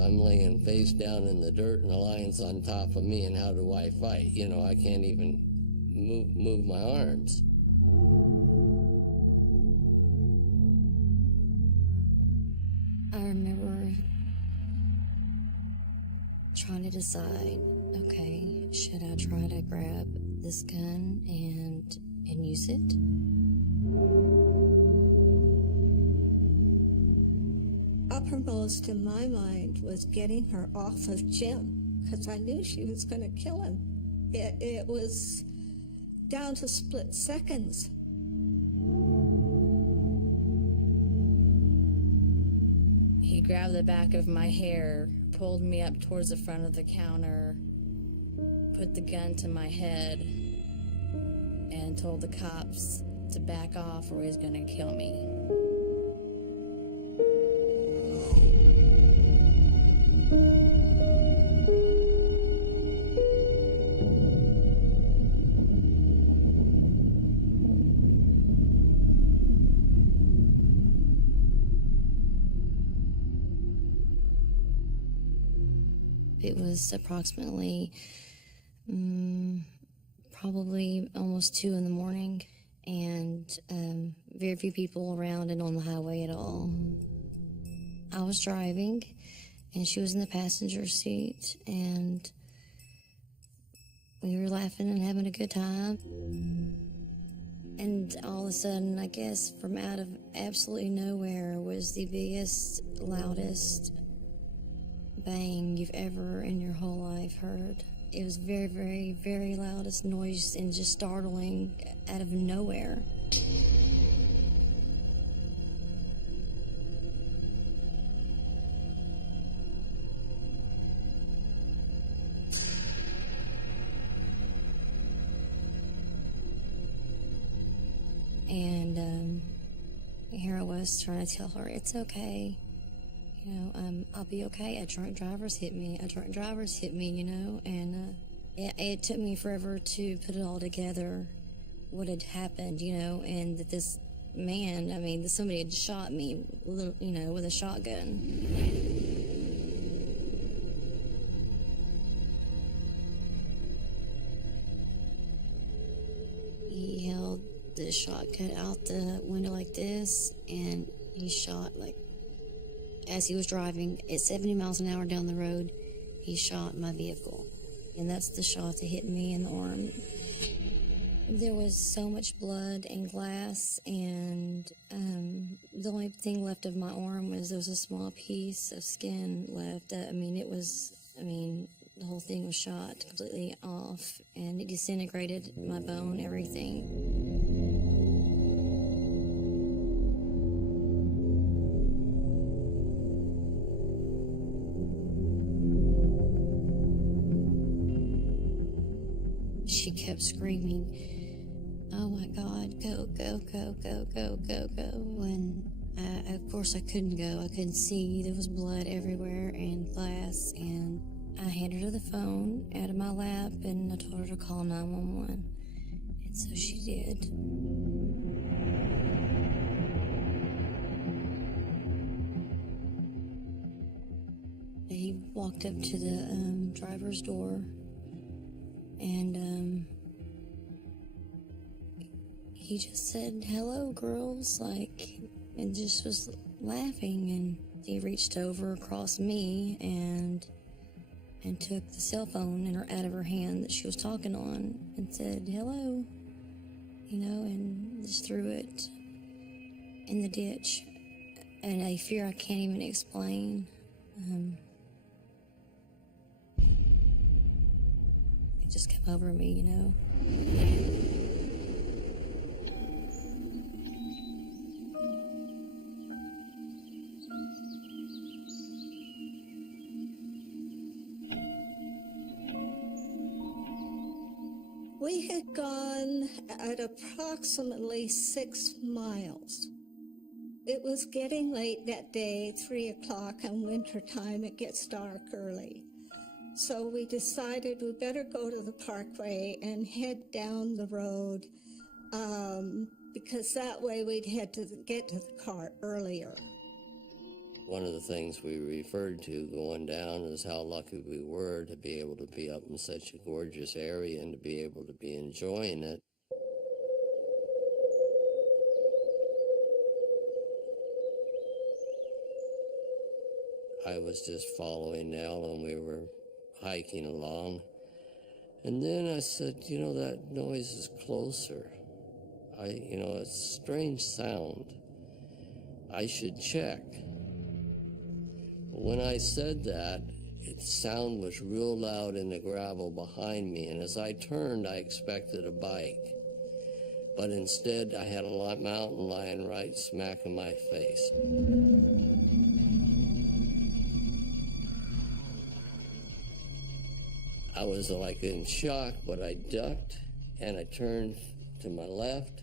I'm laying face down in the dirt and the lion's on top of me, and how do I fight? You know, I can't even move my arms. I remember trying to decide, okay, should I try to grab this gun and use it? Uppermost in my mind was getting her off of Jim, because I knew she was going to kill him. It was down to split seconds. He grabbed the back of my hair, pulled me up towards the front of the counter, put the gun to my head, and told the cops to back off or he's gonna kill me. It was approximately probably almost 2 in the morning, and very few people around and on the highway at all. I was driving, and she was in the passenger seat, and we were laughing and having a good time. And all of a sudden, I guess from out of absolutely nowhere was the biggest, loudest bang you've ever in your whole life heard. It was very, very, very loudest noise and just startling out of nowhere. And here I was trying to tell her, it's okay. You know, I'll be okay. A drunk driver's hit me. A drunk driver's hit me, you know. And it took me forever to put it all together, what had happened, you know, and that this man, I mean, that somebody had shot me, you know, with a shotgun. He held the shotgun out the window like this, and he shot, like, as he was driving at 70 miles an hour down the road, he shot my vehicle. And that's the shot that hit me in the arm. There was so much blood and glass, and the only thing left of my arm was there was a small piece of skin left. The whole thing was shot completely off, and it disintegrated my bone, everything. She kept screaming, "Oh my God, go, go, go, go, go, go, go." When, of course, I couldn't go. I couldn't see. There was blood everywhere and glass. And I handed her the phone out of my lap, and I told her to call 911. And so she did. He walked up to the driver's door, and he just said, "Hello, girls," like, and just was laughing. And he reached over across me and took the cell phone out of her hand that she was talking on and said, "Hello," you know, and just threw it in the ditch. And a fear I can't even explain. It just came over me, you know. We had gone at approximately 6 miles. It was getting late that day, 3 o'clock, and winter time, it gets dark early. So we decided we better go to the parkway and head down the road, because that way we'd had to get to the car earlier. One of the things we referred to going down is how lucky we were to be able to be up in such a gorgeous area and to be able to be enjoying it. I was just following Nell and we were hiking along. And then I said, you know, that noise is closer. It's a strange sound. I should check. When I said that, the sound was real loud in the gravel behind me, and as I turned, I expected a bike. But instead, I had a mountain lion right smack in my face. I was like in shock, but I ducked, and I turned to my left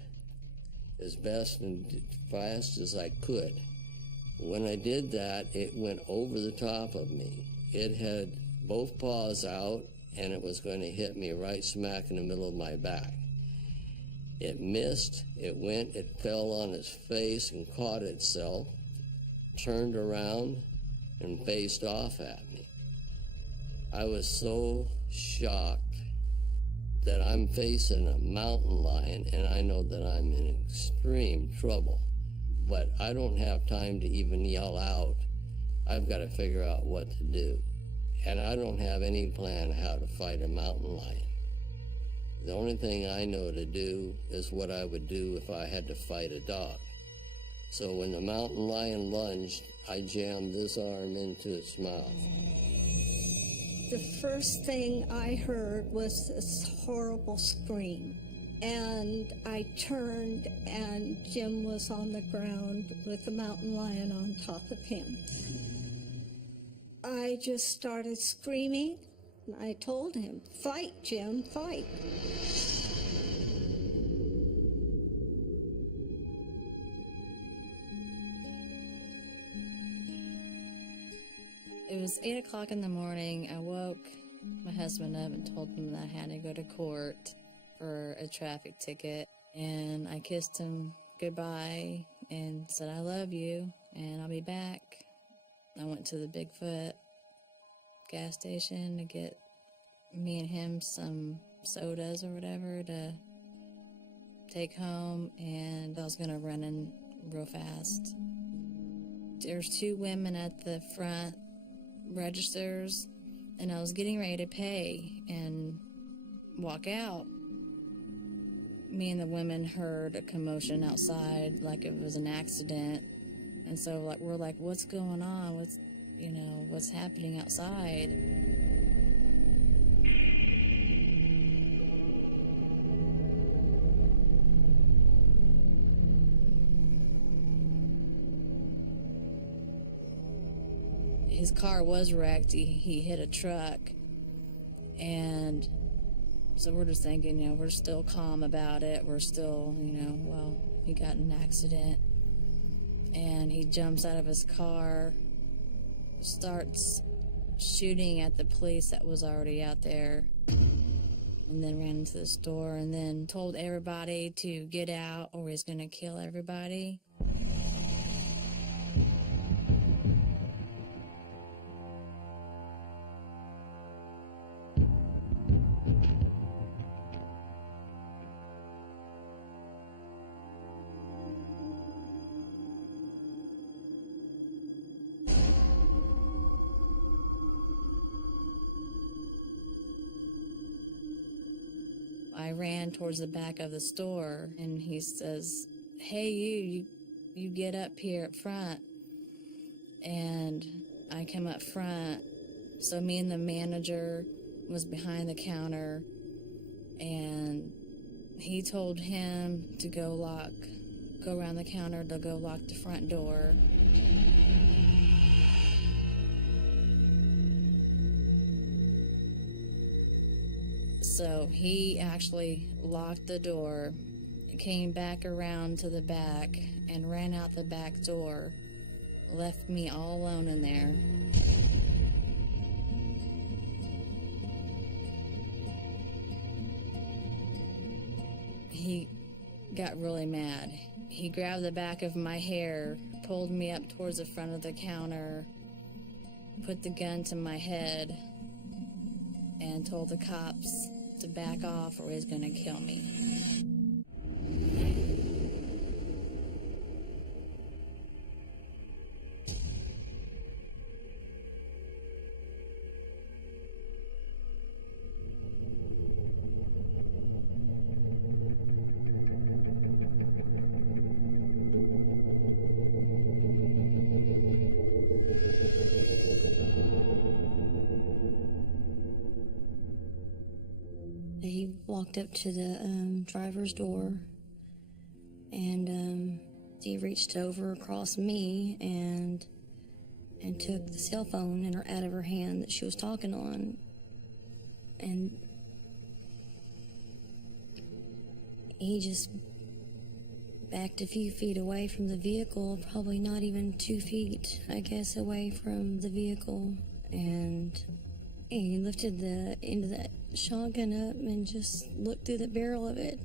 as best and fast as I could. When I did that, it went over the top of me. It had both paws out, and it was going to hit me right smack in the middle of my back. It missed, it fell on its face and caught itself, turned around, and faced off at me. I was so shocked that I'm facing a mountain lion, and I know that I'm in extreme trouble. But I don't have time to even yell out. I've got to figure out what to do. And I don't have any plan how to fight a mountain lion. The only thing I know to do is what I would do if I had to fight a dog. So when the mountain lion lunged, I jammed this arm into its mouth. The first thing I heard was this horrible scream. And I turned, and Jim was on the ground with the mountain lion on top of him. I just started screaming, and I told him, "Fight, Jim, fight." It was 8 o'clock in the morning. I woke my husband up and told him that I had to go to court for a traffic ticket, and I kissed him goodbye and said, "I love you, and I'll be back." I went to the Bigfoot gas station to get me and him some sodas or whatever to take home, and I was gonna run in real fast. There's two women at the front registers, and I was getting ready to pay and walk out. Me and the women heard a commotion outside, like it was an accident. And so we're like, what's going on? What's happening outside? His car was wrecked. He hit a truck. And so we're just thinking, we're still calm about it. We're still, he got in an accident. And he jumps out of his car, starts shooting at the police that was already out there, and then ran into the store and then told everybody to get out or he's going to kill everybody. I ran towards the back of the store, and he says, "Hey, you get up here up front." And I come up front. So me and the manager was behind the counter, and he told him to go around the counter to go lock the front door. So he actually locked the door, came back around to the back, and ran out the back door, left me all alone in there. He got really mad. He grabbed the back of my hair, pulled me up towards the front of the counter, put the gun to my head, and told the cops to back off or he's gonna kill me. He walked up to the driver's door, and he reached over across me and took the cell phone out of her hand that she was talking on, and he just backed a few feet away from the vehicle, probably not even 2 feet, I guess, away from the vehicle, and he lifted the end of that shotgun up and just looked through the barrel of it.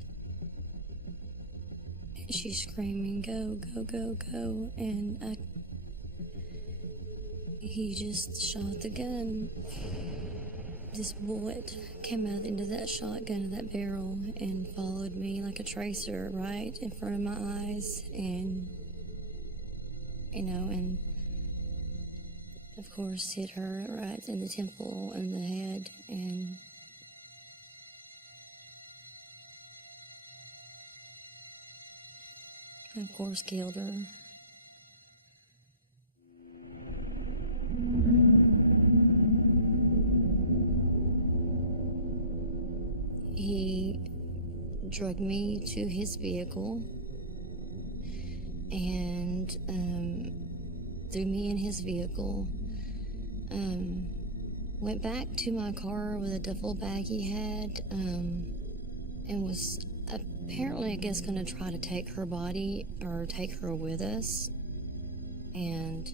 And she's screaming, "Go, go, go, go," and he just shot the gun. This bullet came out into that shotgun of that barrel and followed me like a tracer right in front of my eyes, and and of course hit her right in the temple and the head, and of course killed her. He drug me to his vehicle and threw me in his vehicle. Went back to my car with a duffel bag he had, and was apparently, I guess, going to try to take her body or take her with us. And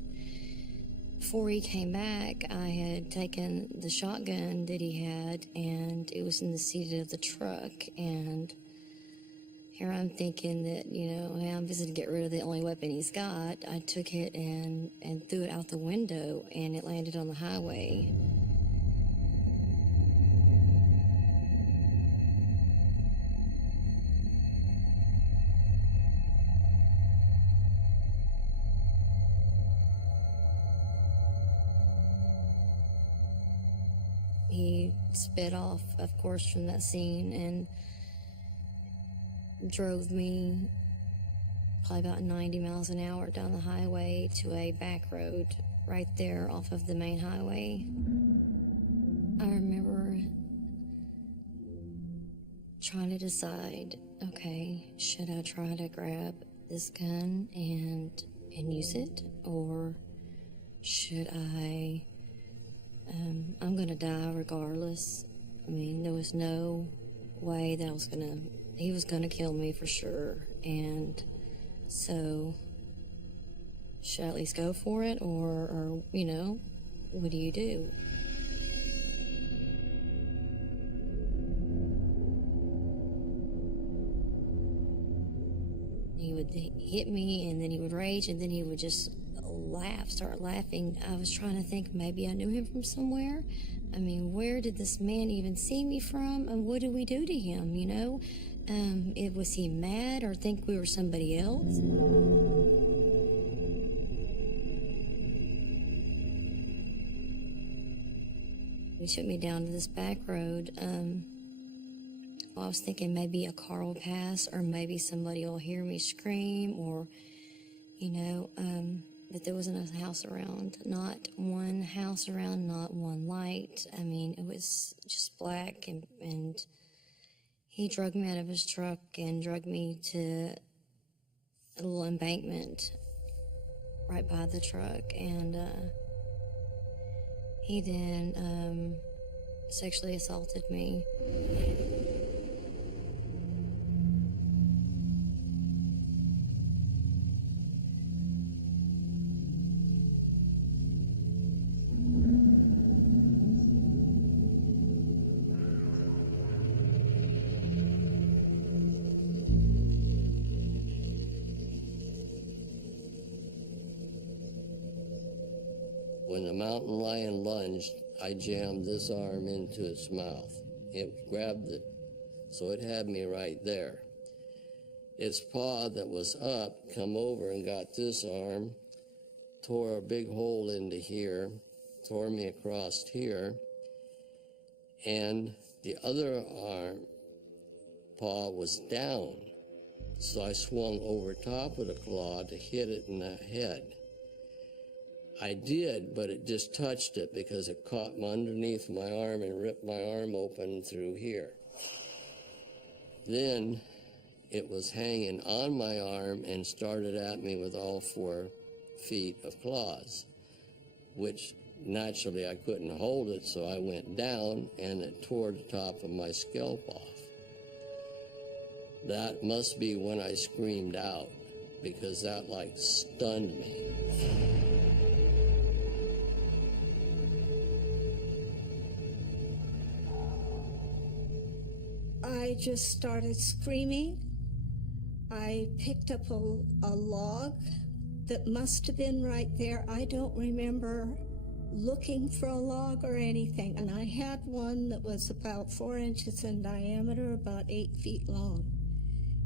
before he came back, I had taken the shotgun that he had, and it was in the seat of the truck. And here I'm thinking that, hey, I'm visiting to get rid of the only weapon he's got. I took it and threw it out the window, and it landed on the highway. He sped off, of course, from that scene and drove me probably about 90 miles an hour down the highway to a back road right there off of the main highway. I remember trying to decide, okay, should I try to grab this gun and use it, or should I... I'm gonna die regardless. I mean, there was no way that he was gonna kill me for sure. And so, should I at least go for it, or what do you do? He would hit me, and then he would rage, and then he would just start laughing. I was trying to think maybe I knew him from somewhere. I mean, where did this man even see me from, and what did we do to him, was he mad or think we were somebody else? He took me down to this back road. I was thinking maybe a car will pass, or maybe somebody will hear me scream, or but there wasn't a house around. Not one house around, not one light. I mean, it was just black, and he drug me out of his truck and drug me to a little embankment right by the truck, and he then sexually assaulted me. when the mountain lion lunged, I jammed this arm into its mouth. It grabbed it, so it had me right there. Its paw that was up come over and got this arm, tore a big hole into here, tore me across here, and the other arm paw was down. So I swung over top of the claw to hit it in the head. I did, but it just touched it because it caught underneath my arm and ripped my arm open through here. Then it was hanging on my arm and started at me with all 4 feet of claws, which naturally I couldn't hold it, so I went down and it tore the top of my scalp off. That must be when I screamed out, because that like stunned me. I just started screaming. I picked up a log that must have been right there. I don't remember looking for a log or anything, and I had one that was about 4 inches in diameter, about 8 feet long,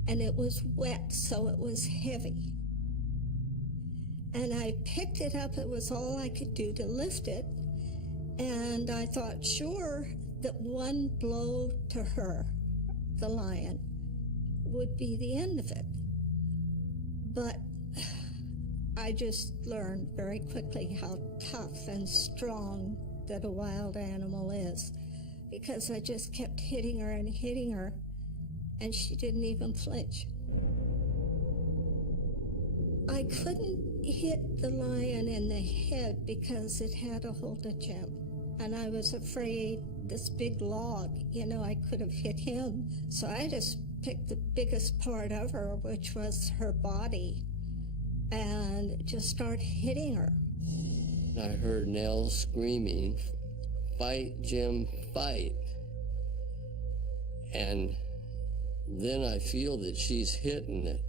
and it was wet, so it was heavy. And I picked it up. It was all I could do to lift it, and I thought sure that one blow to her, the lion, would be the end of it. But I just learned very quickly how tough and strong that a wild animal is, because I just kept hitting her, and she didn't even flinch. I couldn't hit the lion in the head because it had a hold of Jim, and I was afraid this big log, I could have hit him. So I just picked the biggest part of her, which was her body, and just started hitting her. I heard Nell screaming, "Fight, Jim, fight." And then I feel that she's hitting it.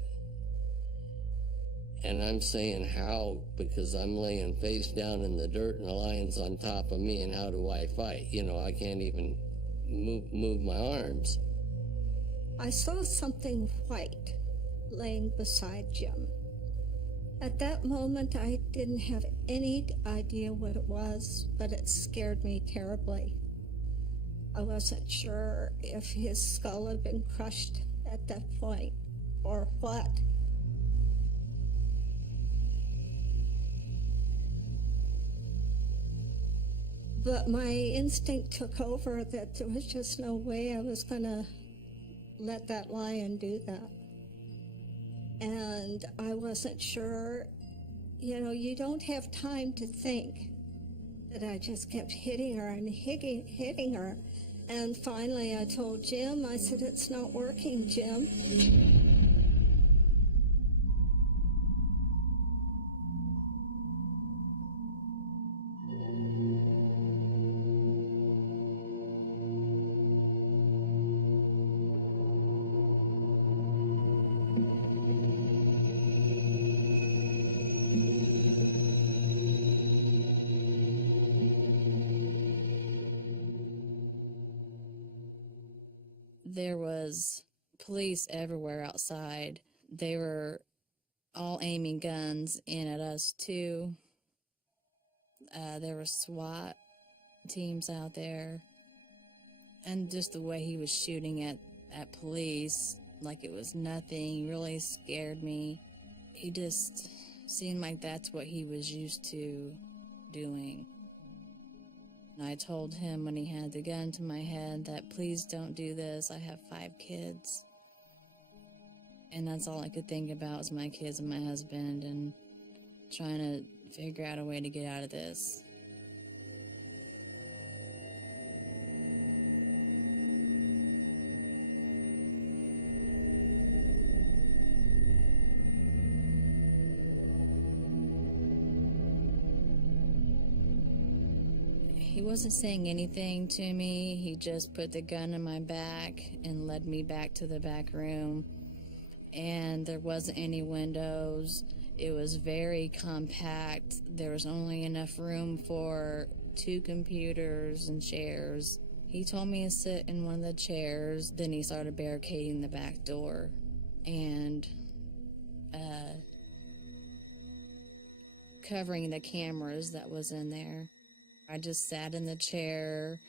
And I'm saying, how? Because I'm laying face down in the dirt and the lion's on top of me, and how do I fight? I can't even move my arms. I saw something white laying beside Jim. At that moment, I didn't have any idea what it was, but it scared me terribly. I wasn't sure if his skull had been crushed at that point or what. But my instinct took over that there was just no way I was going to let that lion do that. And I wasn't sure, you don't have time to think. That I just kept hitting her and hitting her. And finally I told Jim, I said, "It's not working, Jim." There was police everywhere outside. They were all aiming guns in at us too. There were SWAT teams out there. And just the way he was shooting at police like it was nothing really scared me. He just seemed like that's what he was used to doing. And I told him when he had the gun to my head that please don't do this. I have 5 kids. And that's all I could think about was my kids and my husband and trying to figure out a way to get out of this. He wasn't saying anything to me. He just put the gun in my back and led me back to the back room. And there wasn't any windows. It was very compact. There was only enough room for 2 computers and chairs. He told me to sit in one of the chairs. Then he started barricading the back door and covering the cameras that was in there. I just sat in the chair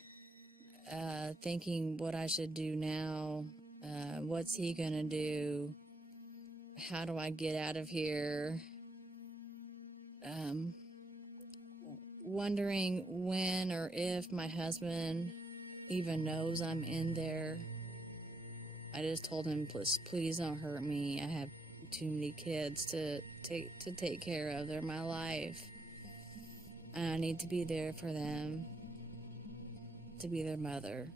thinking what I should do now. What's he gonna do? How do I get out of here? Wondering when or if my husband even knows I'm in there. I just told him, please don't hurt me. I have too many kids to take care of. They're my life. And I need to be there for them, to be their mother.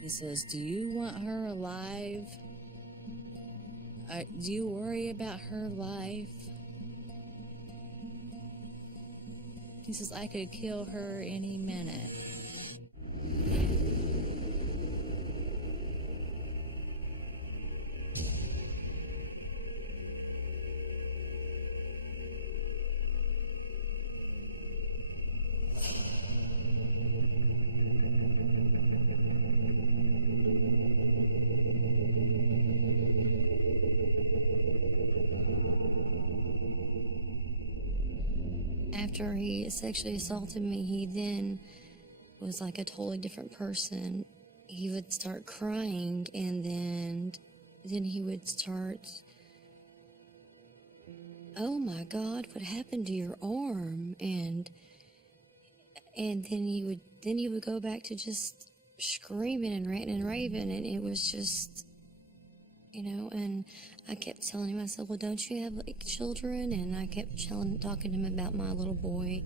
He says, do you want her alive? Do you worry about her life? He says, I could kill her any minute. After he sexually assaulted me, he then was like a totally different person. He would start crying, and then he would start, oh my God, what happened to your arm? And then he would go back to just screaming and ranting and raving, and it was just, and I kept telling him, I said, well, don't you have like children? And I kept talking to him about my little boy.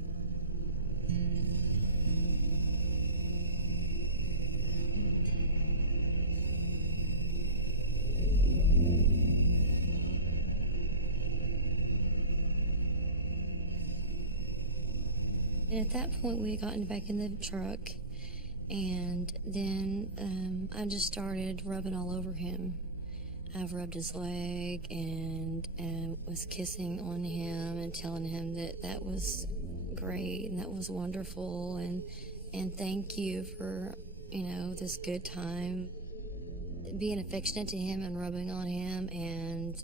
And at that point, we had gotten back in the truck, and then I just started rubbing all over him. I've rubbed his leg and was kissing on him and telling him that was great and that was wonderful, and thank you for, this good time. Being affectionate to him and rubbing on him and,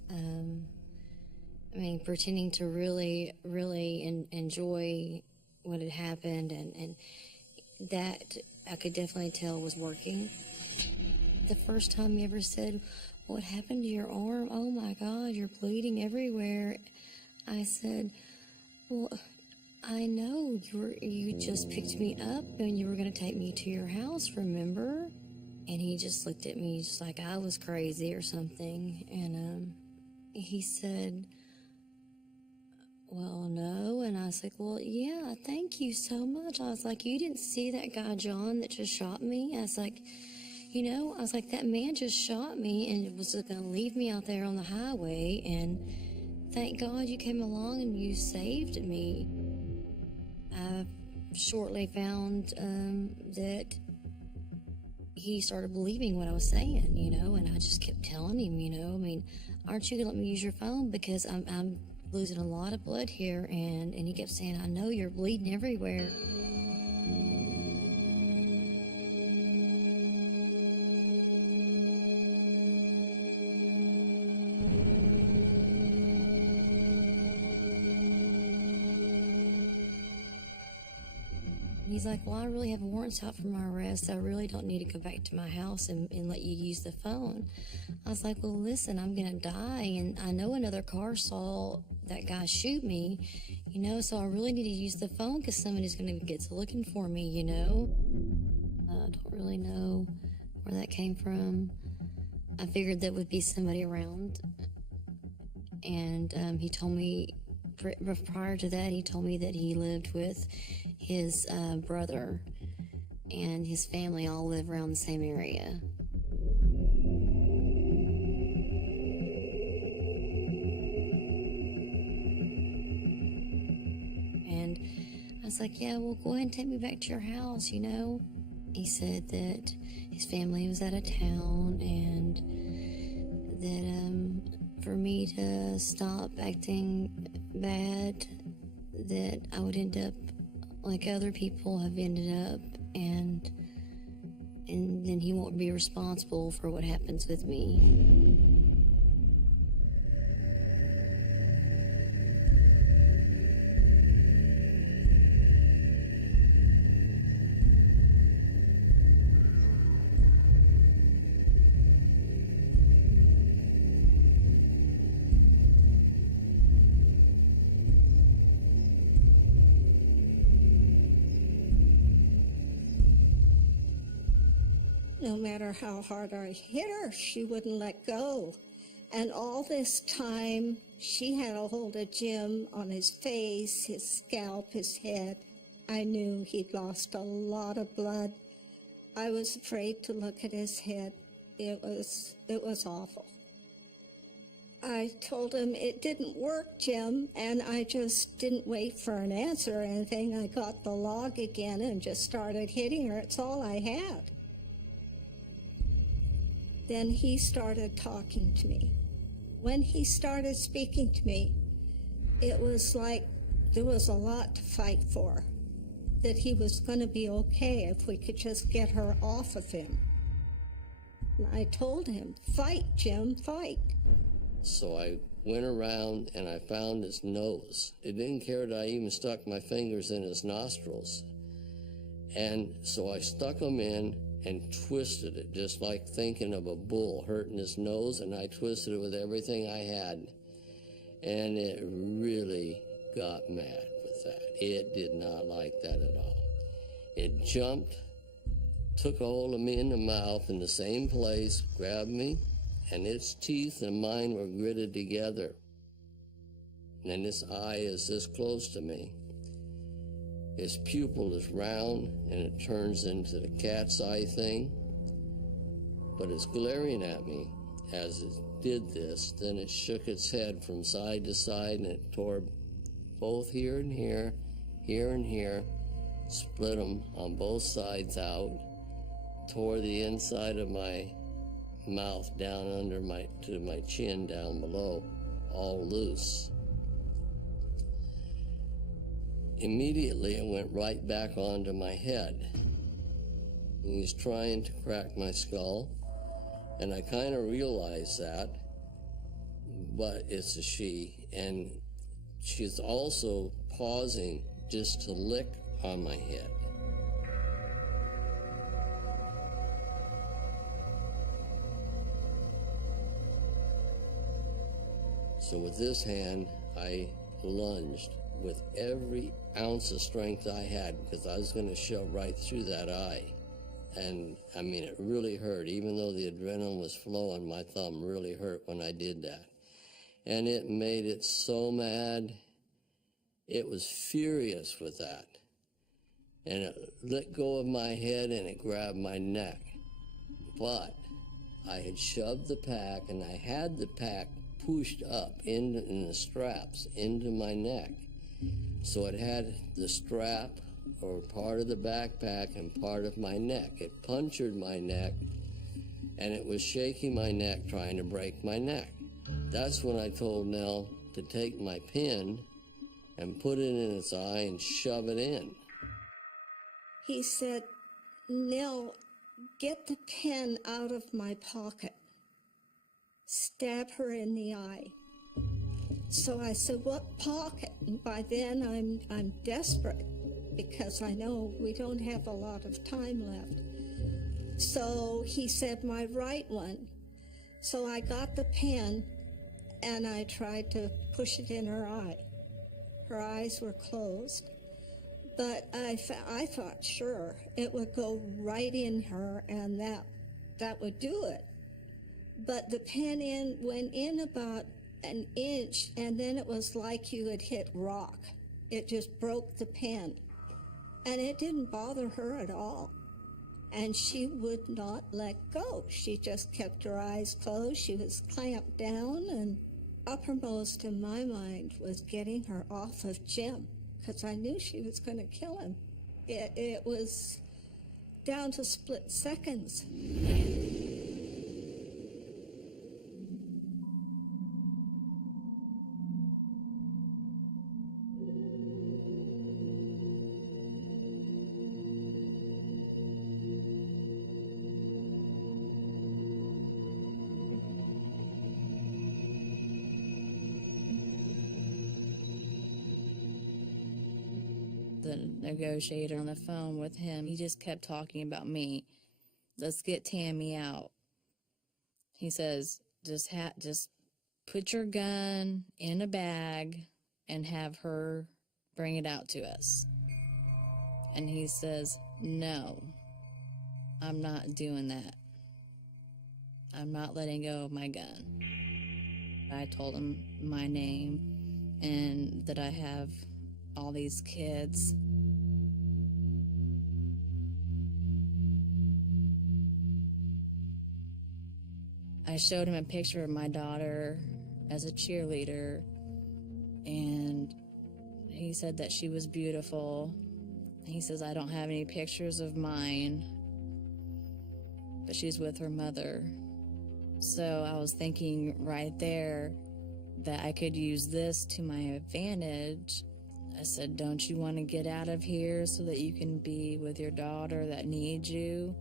pretending to really, really enjoy what had happened, and that I could definitely tell was working. The first time he ever said, what happened to your arm? Oh my God, you're bleeding everywhere. I said, well, I know you just picked me up and you were going to take me to your house, remember? And he just looked at me just like I was crazy or something. And he said, well, no. And I was like, well, yeah, thank you so much. I was like, you didn't see that guy, John, that just shot me? I was like, that man just shot me and was going to leave me out there on the highway, and thank God you came along and you saved me. I shortly found that he started believing what I was saying, and I just kept telling him, aren't you going to let me use your phone? Because I'm losing a lot of blood here, and he kept saying, I know you're bleeding everywhere. He's like, well, I really have warrants out for my arrest. I really don't need to go back to my house and let you use the phone. I was like, well, listen, I'm going to die, and I know another car saw that guy shoot me, so I really need to use the phone because somebody's going to get to looking for me, I don't really know where that came from. I figured that would be somebody around, and he told me, prior to that, he told me that he lived with his brother, and his family all live around the same area. I was like, yeah, well, go ahead and take me back to your house, you know? He said that his family was out of town and that for me to stop acting bad, that I would end up like other people have ended up, and then he won't be responsible for what happens with me. No matter how hard I hit her, she wouldn't let go. And all this time, she had a hold of Jim on his face, his scalp, his head. I knew he'd lost a lot of blood. I was afraid to look at his head. It was awful. I told him it didn't work, Jim, and I just didn't wait for an answer or anything. I got the log again and just started hitting her. It's all I had. Then he started talking to me. When he started speaking to me, it was like there was a lot to fight for, that he was going to be okay if we could just get her off of him. And I told him, fight, Jim, fight. So I went around and I found his nose. It didn't care that I even stuck my fingers in his nostrils. And so I stuck them in and twisted it, just like thinking of a bull hurting his nose, and I twisted it with everything I had. And it really got mad with that. It did not like that at all. It jumped, took a hold of me in the mouth in the same place, grabbed me, and its teeth and mine were gritted together. And then its eye is this close to me. His pupil is round, and it turns into the cat's eye thing. But it's glaring at me as it did this. Then it shook its head from side to side, and it tore both here and here and here, split them on both sides out, tore the inside of my mouth down under to my chin down below, all loose. Immediately, it went right back onto my head. He was trying to crack my skull, and I kind of realized that, but it's a she, and she's also pausing just to lick on my head. So with this hand, I lunged with every ounce of strength I had, because I was going to shove right through that eye. And I mean, it really hurt. Even though the adrenaline was flowing, my thumb really hurt when I did that. And it made it so mad. It was furious with that. And it let go of my head and it grabbed my neck. But I had shoved the pack, and I had the pack pushed up in the straps into my neck. So it had the strap or part of the backpack and part of my neck. It punctured my neck, and it was shaking my neck, trying to break my neck. That's when I told Nell to take my pin and put it in its eye and shove it in. He said, Nell, get the pen out of my pocket. Stab her in the eye. So I said, what pocket? And by then I'm desperate, because I know we don't have a lot of time left. So he said, my right one. So I got the pen and I tried to push it in her eye. Her eyes were closed, but I thought, sure, it would go right in her and that would do it. But the pen went in about an inch, and then it was like you had hit rock. It just broke the pen. And it didn't bother her at all. And she would not let go. She just kept her eyes closed. She was clamped down, and uppermost in my mind was getting her off of Jim, because I knew she was going to kill him. It was down to split seconds. The negotiator on the phone with him, he just kept talking about me. Let's get Tammi out. He says, just put your gun in a bag and have her bring it out to us. And he says, no, I'm not doing that. I'm not letting go of my gun. I told him my name and that I have all these kids. I showed him a picture of my daughter as a cheerleader, and he said that she was beautiful. He says, I don't have any pictures of mine, but she's with her mother. So I was thinking right there that I could use this to my advantage. I said, don't you want to get out of here so that you can be with your daughter that needs you?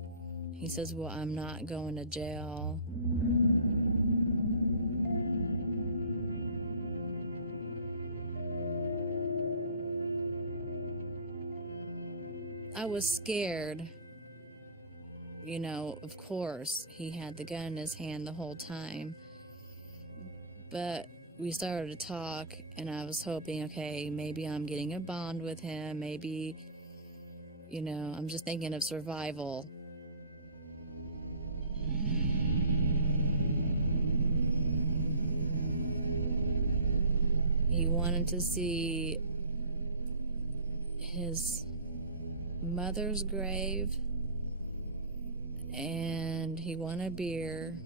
He says, well, I'm not going to jail. I was scared. You know, of course, he had the gun in his hand the whole time. But we started to talk, and I was hoping, okay, maybe I'm getting a bond with him. Maybe, you know, I'm just thinking of survival. He wanted to see his mother's grave, and he wanted a beer,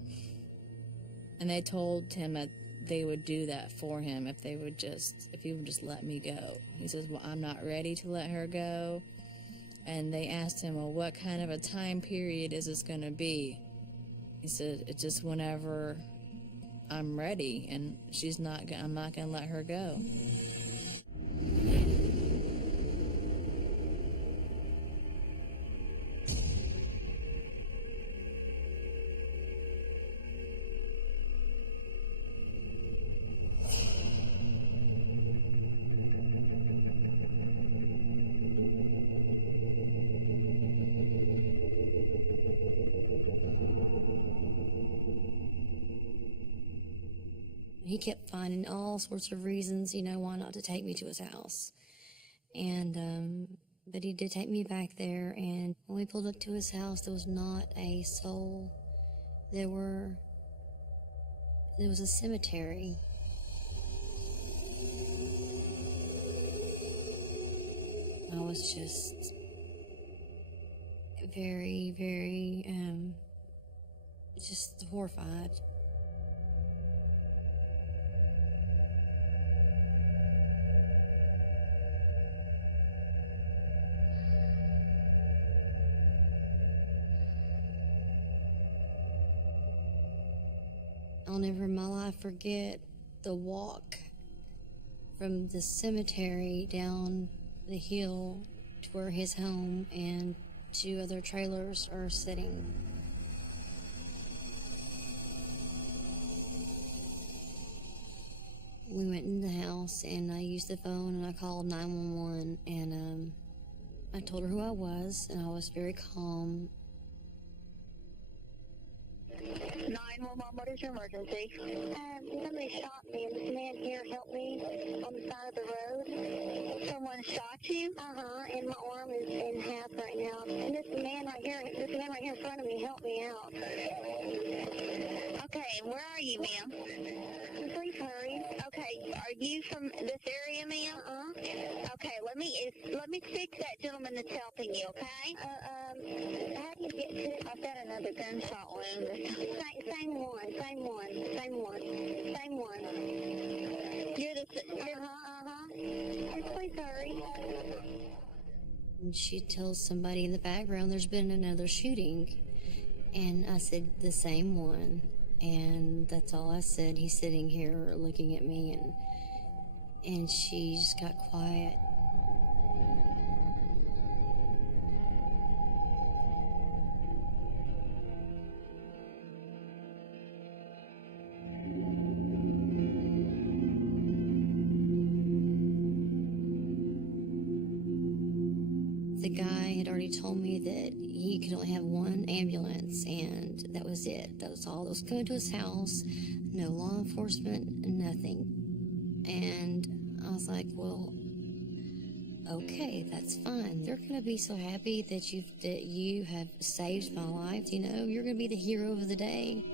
and they told him that they would do that for him if he would just let me go. He says, well, I'm not ready to let her go. And they asked him, well, what kind of a time period is this going to be? He said, it's just whenever I'm ready, and I'm not going to let her go. He kept finding all sorts of reasons, you know, why not to take me to his house. And, but he did take me back there, and when we pulled up to his house, there was not a soul. There was a cemetery. I was just very, very, just horrified. I'll never in my life forget the walk from the cemetery down the hill to where his home and 2 other trailers are sitting. We went in the house, and I used the phone, and I called 911, and I told her who I was, and I was very calm. 911, what is your emergency? Somebody shot me, and this man here helped me on the side of the road. Someone shot you? And my arm is in half right now. And this man right here in front of me helped me out. Okay, where are you, ma'am? Please hurry. Okay, are you from this area, ma'am? Okay, let me speak to that gentleman that's helping you, okay? How do you get to? I've got another gunshot wound. Same one. You're the, Please hurry. And she tells somebody in the background there's been another shooting. And I said, the same one. And that's all I said. He's sitting here looking at me, and she just got quiet. The guy had already told me that he could only have one ambulance, and that was it. That was all that was coming to his house. No law enforcement, nothing. And I was like, well, okay, that's fine. They're gonna be so happy that you have saved my life. You know, you're gonna be the hero of the day.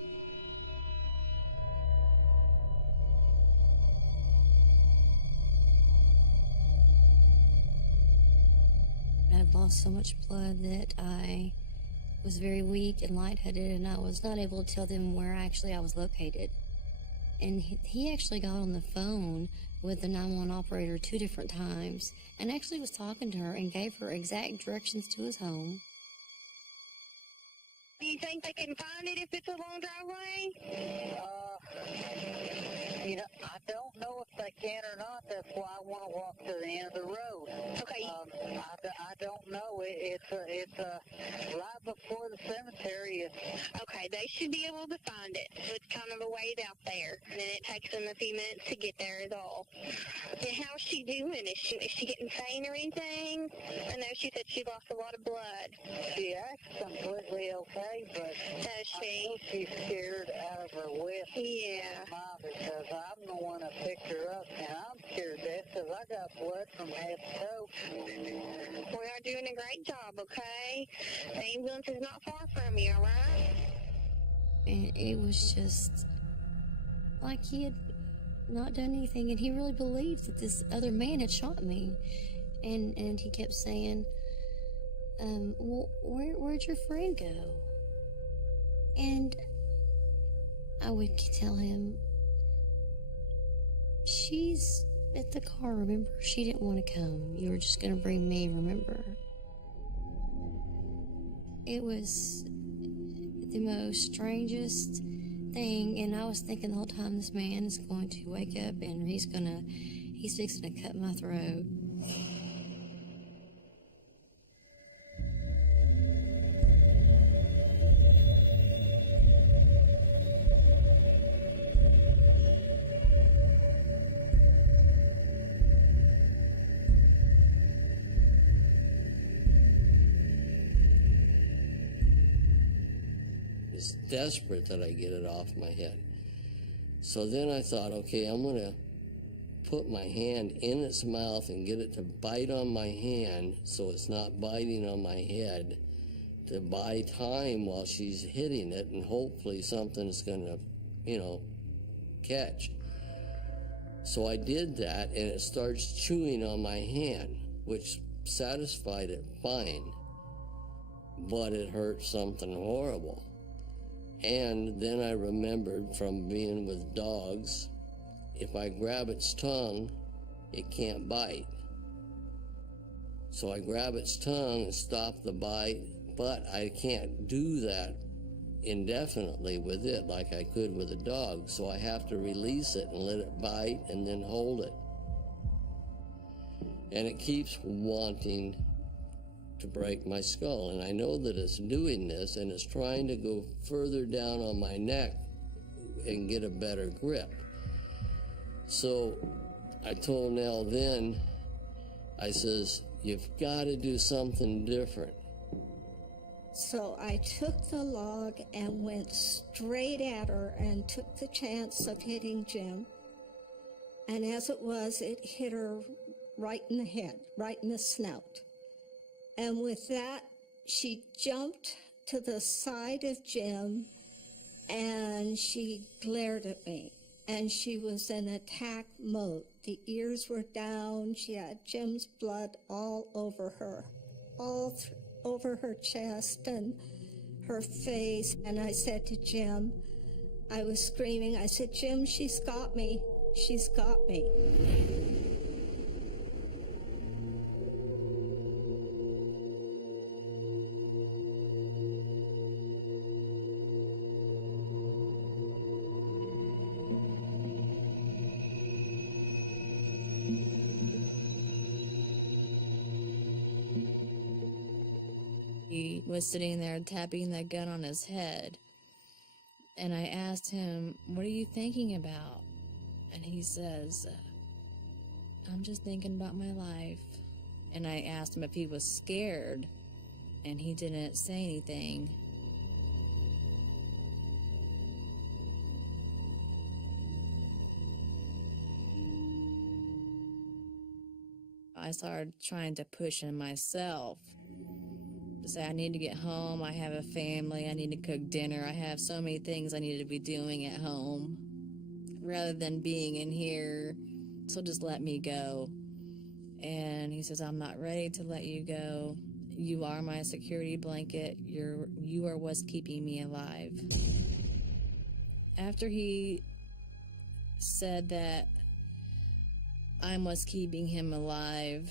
I had lost so much blood that I was very weak and lightheaded, and I was not able to tell them where actually I was located. And he actually got on the phone with the 911 operator 2 different times and actually was talking to her and gave her exact directions to his home. Do you think they can find it if it's a long driveway? I don't know if they can or not. That's why I want to walk to the end of the road. Okay. I don't know. It's right before the cemetery. Okay, they should be able to find it. It's kind of a ways out there, and then it takes them a few minutes to get there is all. And how's she doing? Is she getting pain or anything? I know she said she lost a lot of blood. She acts completely okay, but Does I she? know she's scared out of her wits. Yeah. Because I'm the one that picked her up, and I'm scared to death because I got blood from head to toe. We are doing a great job, okay? The ambulance is not far from you, all right? And it was just like he had not done anything, and he really believed that this other man had shot me. And he kept saying, well, where'd your friend go? And I would tell him, she's at the car, remember? She didn't want to come. You were just going to bring me, remember? It was the most strangest thing, and I was thinking the whole time, this man is going to wake up and he's fixing to cut my throat. It's desperate that I get it off my head. So then I thought, okay, I'm going to put my hand in its mouth and get it to bite on my hand so it's not biting on my head, to buy time while she's hitting it, and hopefully something's going to, catch. So I did that, and it starts chewing on my hand, which satisfied it fine, but it hurt something horrible. And then I remembered from being with dogs, if I grab its tongue, it can't bite. So I grab its tongue and stop the bite, but I can't do that indefinitely with it like I could with a dog. So I have to release it and let it bite and then hold it. And it keeps wanting to break my skull, and I know that it's doing this, and it's trying to go further down on my neck and get a better grip. So I told Nell then, I says, you've got to do something different. So I took the log and went straight at her and took the chance of hitting Jim. And as it was, it hit her right in the head, right in the snout. And with that, she jumped to the side of Jim and she glared at me. And she was in attack mode. The ears were down. She had Jim's blood all over her, over her chest and her face. And I said to Jim, I was screaming, I said, Jim, she's got me. She's got me. He was sitting there tapping the gun on his head. And I asked him, "What are you thinking about?" And he says, "I'm just thinking about my life." And I asked him if he was scared, and he didn't say anything. I started trying to push him myself to say, I need to get home, I have a family, I need to cook dinner, I have so many things I need to be doing at home rather than being in here, so just let me go. And he says, "I'm not ready to let you go. You are my security blanket. You are what's keeping me alive." After he said that I'm what's keeping him alive,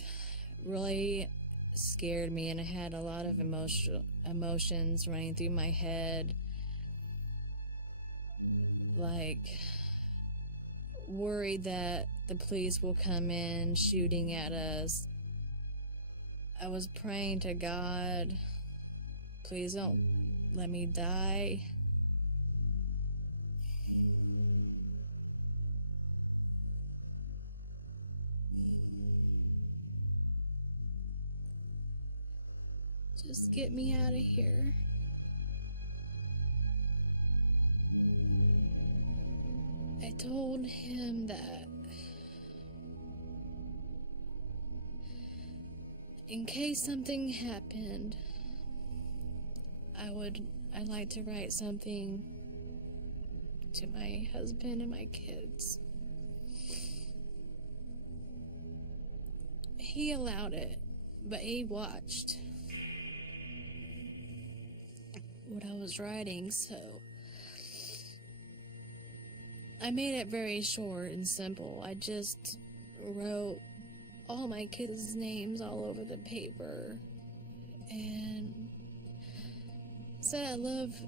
really scared me, and I had a lot of emotions running through my head, like worried that the police will come in shooting at us. I was praying to God, please don't let me die. Just get me out of here. I told him that in case something happened, I'd like to write something to my husband and my kids. He allowed it, but he watched what I was writing, so I made it very short and simple. I just wrote all my kids' names all over the paper and said, "I love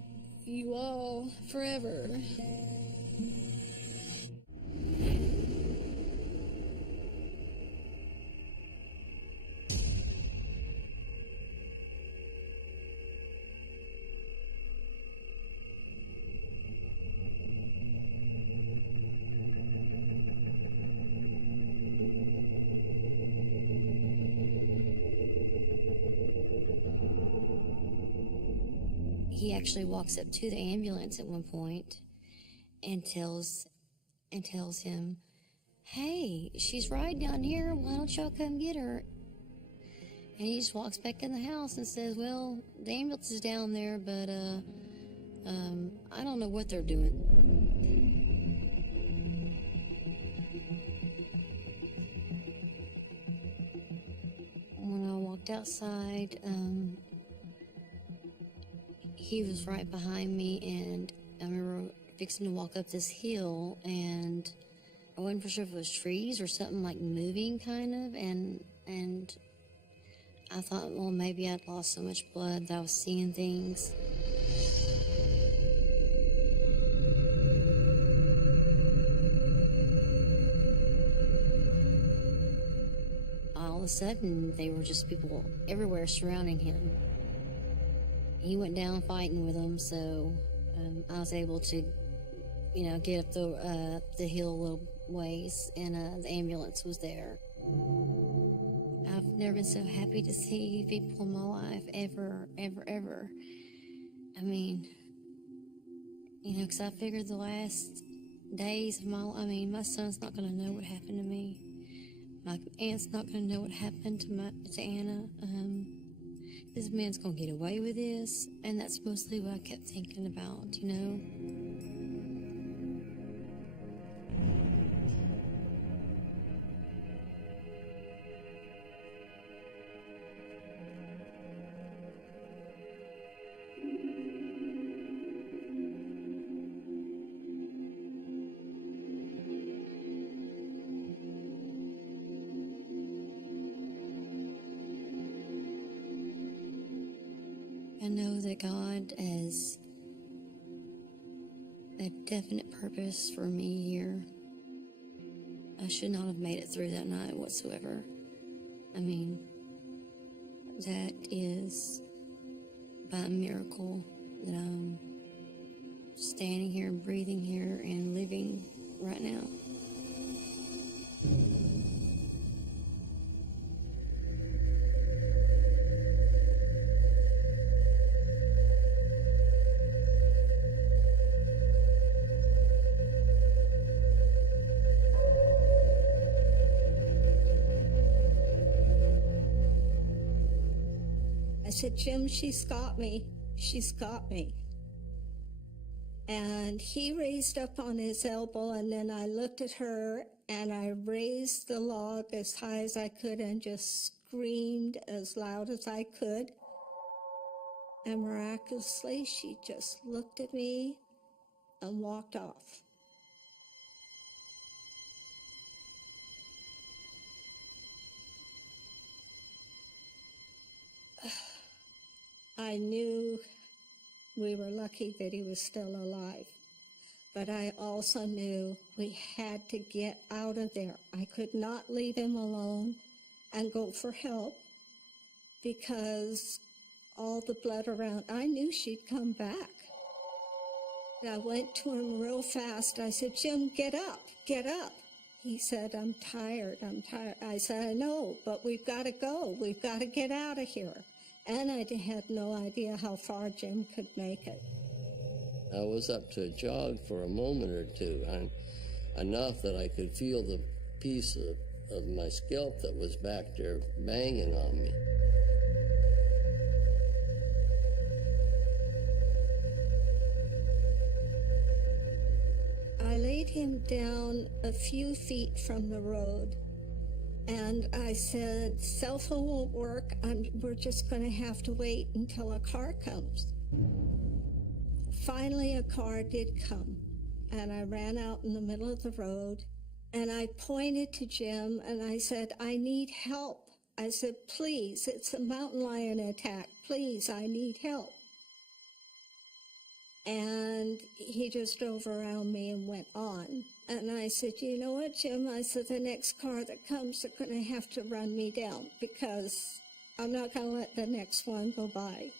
you all forever." He actually walks up to the ambulance at one point and tells him, "Hey, she's right down here. Why don't y'all come get her?" And he just walks back in the house and says, "Well, the ambulance is down there, but I don't know what they're doing." When I walked outside, he was right behind me, and I remember fixing to walk up this hill, and I wasn't for sure if it was trees or something like moving kind of, and I thought, well, maybe I'd lost so much blood that I was seeing things. All of a sudden, they were just people everywhere surrounding him. He went down fighting with them, so I was able to, get up the hill a little ways, and the ambulance was there. I've never been so happy to see people in my life, ever, ever, ever. I mean, because I figured the last days of my life, my son's not going to know what happened to me. My aunt's not going to know what happened to Anna. This man's going to get away with this, and that's mostly what I kept thinking about, I know that God has a definite purpose for me here. I should not have made it through that night whatsoever. That is by a miracle that I'm standing here and breathing here and living right now. I said, Jim, she's got me. She's got me. And he raised up on his elbow, and then I looked at her, and I raised the log as high as I could and just screamed as loud as I could. And miraculously, she just looked at me and walked off. I knew we were lucky that he was still alive, but I also knew we had to get out of there. I could not leave him alone and go for help because all the blood around, I knew she'd come back. I went to him real fast. I said, Jim, get up, get up. He said, I'm tired, I'm tired. I said, I know, but we've got to go. We've got to get out of here. And I had no idea how far Jim could make it. I was up to a jog for a moment or two, and enough that I could feel the piece of my scalp that was back there banging on me. I laid him down a few feet from the road, and I said, cell phone won't work. We're just going to have to wait until a car comes. Finally, a car did come, and I ran out in the middle of the road, and I pointed to Jim, and I said, I need help. I said, please, it's a mountain lion attack. Please, I need help. And he just drove around me and went on. And I said, you know what, Jim? I said, the next car that comes, they're going to have to run me down because I'm not going to let the next one go by.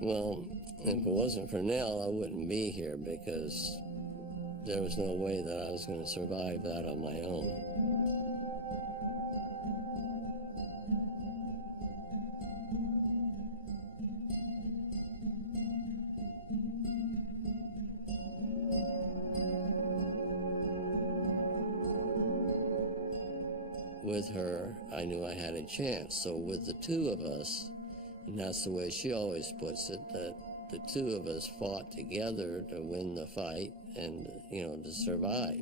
Well, if it wasn't for Nell, I wouldn't be here because there was no way that I was going to survive that on my own. With her, I knew I had a chance. So with the two of us, and that's the way she always puts it, that the two of us fought together to win the fight and, to survive.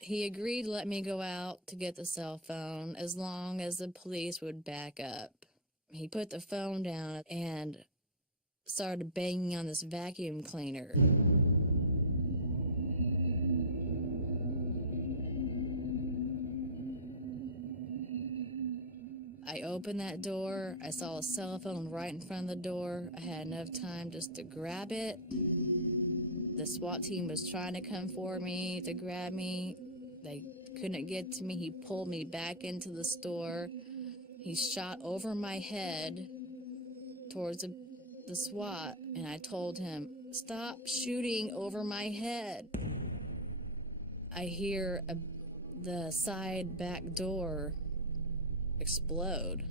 He agreed to let me go out to get the cell phone as long as the police would back up. He put the phone down and started banging on this vacuum cleaner. I opened that door. I saw a cell phone right in front of the door. I had enough time just to grab it. The SWAT team was trying to come for me to grab me. They couldn't get to me. He pulled me back into the store. He shot over my head towards the SWAT, and I told him, stop shooting over my head. I hear the side back door explode.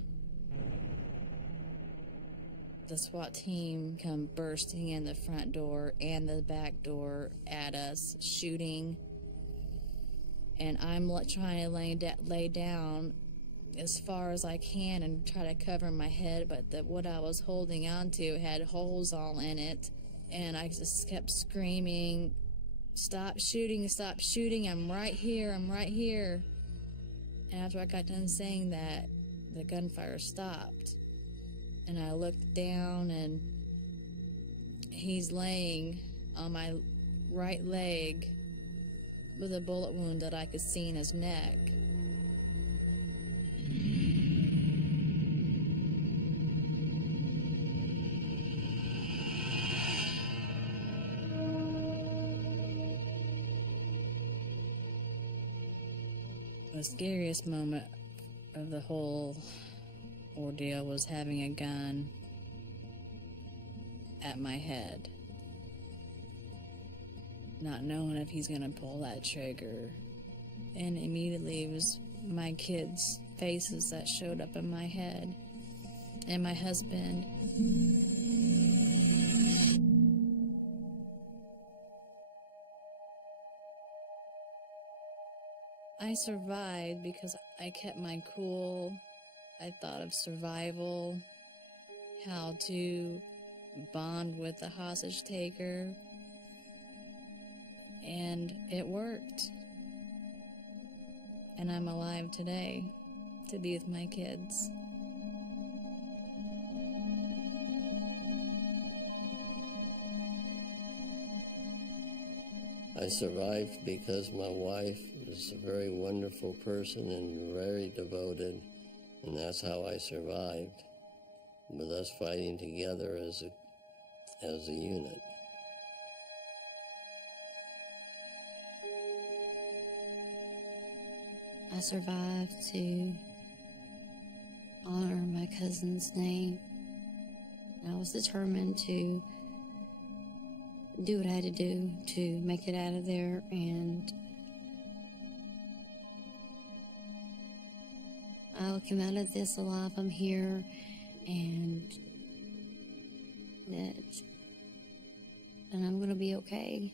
The SWAT team come bursting in the front door and the back door at us, shooting. And I'm trying to lay down, as far as I can and try to cover my head, but what I was holding on to had holes all in it, and I just kept screaming, stop shooting, I'm right here, I'm right here. And after I got done saying that, the gunfire stopped, and I looked down, and he's laying on my right leg with a bullet wound that I could see in his neck. The scariest moment of the whole ordeal was having a gun at my head, not knowing if he's gonna pull that trigger, and immediately it was my kids' faces that showed up in my head, and my husband. I survived because I kept my cool. I thought of survival, how to bond with the hostage taker, and it worked. And I'm alive today to be with my kids. I survived because my wife was a very wonderful person and very devoted, and that's how I survived, with us fighting together as a unit. I survived to honor my cousin's name. I was determined to do what I had to do to make it out of there, and I'll come out of this alive. I'm here, and I'm gonna be okay.